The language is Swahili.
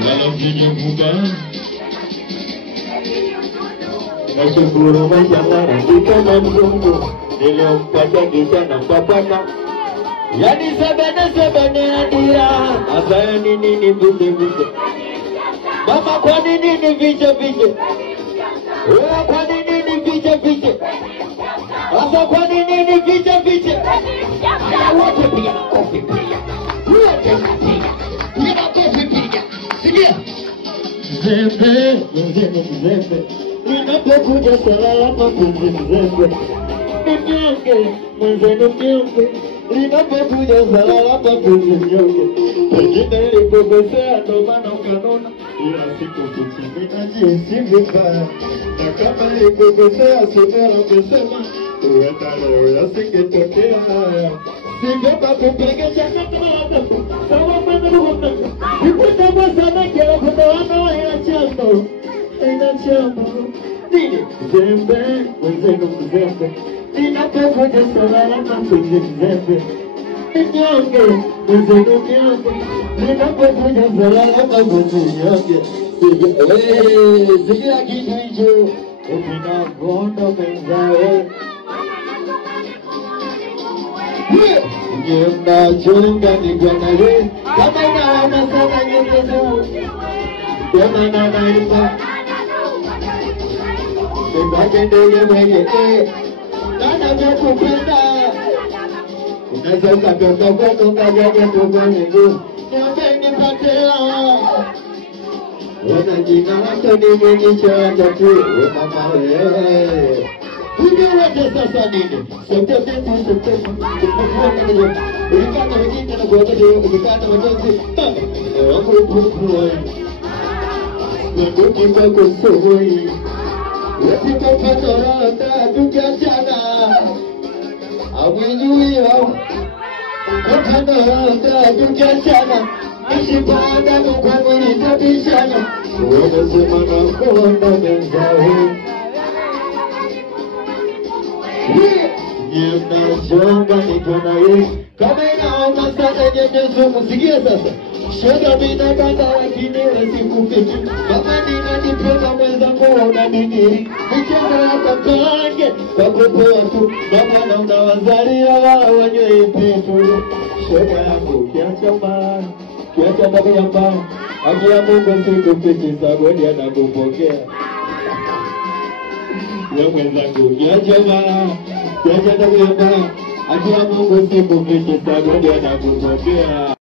wanazidi kuba. Nashukuru maisha marafiki kama mzungu, niliompata kisha na mpapata. Yani sebene adira, asaya nini vije. Mama kwa nini vije? Wewe kwa nini vije? Asa kwa nini vije? Wote pia kofi pia. Wote pia. Sikia. Zembe. Ninapokuja salama mapenzi mzembe. Mnyonge. Ninapokuja salama mapenzi mnyonge. Pengine nilipokosea ndo maana ukanona. Ila siku kutimina jinsi vibaya. Na kama nilipokosea sotera umesema. Uweta leo yasingetokea haya. Singeba kupengesha kama mwenye Ikuta sana kila kuna wana ina chambo. Nini? Zembe, wenzenu mzembe. Ninapokuja salama mapenzi mzembe. Mnyonge, wenzenu mnyonge. Ninapokuja salama mapenzi mnyonge. Sikia kitu hicho. Ukinagonda menzawe. Nyemba chunga ni kwa nawe. Kama inaona sana nyemezo. Kama inaona Mbakendele mwenye Nana mekupenda Unaweza ukatoka kwa tungajaja kwa miguu Nyombe nipatea Wana jina wako ni mwenye chawata tu Mama wewe Hivyo wote sasa nini Sote Ulikata wengine na kuwakati Ulikata watonzi Wangu ipukuwa Wanguki kwa kusoi Wepika patoranda tukiachana Awinyuyo Patoranda tukiachana Nishipada kwa mwini tabishana Uwele semana kuhonda menzawe Nyemna shonga nikona ye Kama inaona sana nyenyezo musikia sasa Shoda mina kanda lakini wesikufiki Kama nina nipeza mweza kuona nini Micheza yako kange Kwa kupoa tu Kama na unawazaria wanywe ipitu Shoda yangu kiacha mbaya Kiacha ndabu ya mbaya Akia Mungu sikufiki Sagodi anakupokea Wewe mwenzangu kiacha mbaya Kiacha ndabu ya mbaya Akia Mungu sikufiki Sagodi anakupokea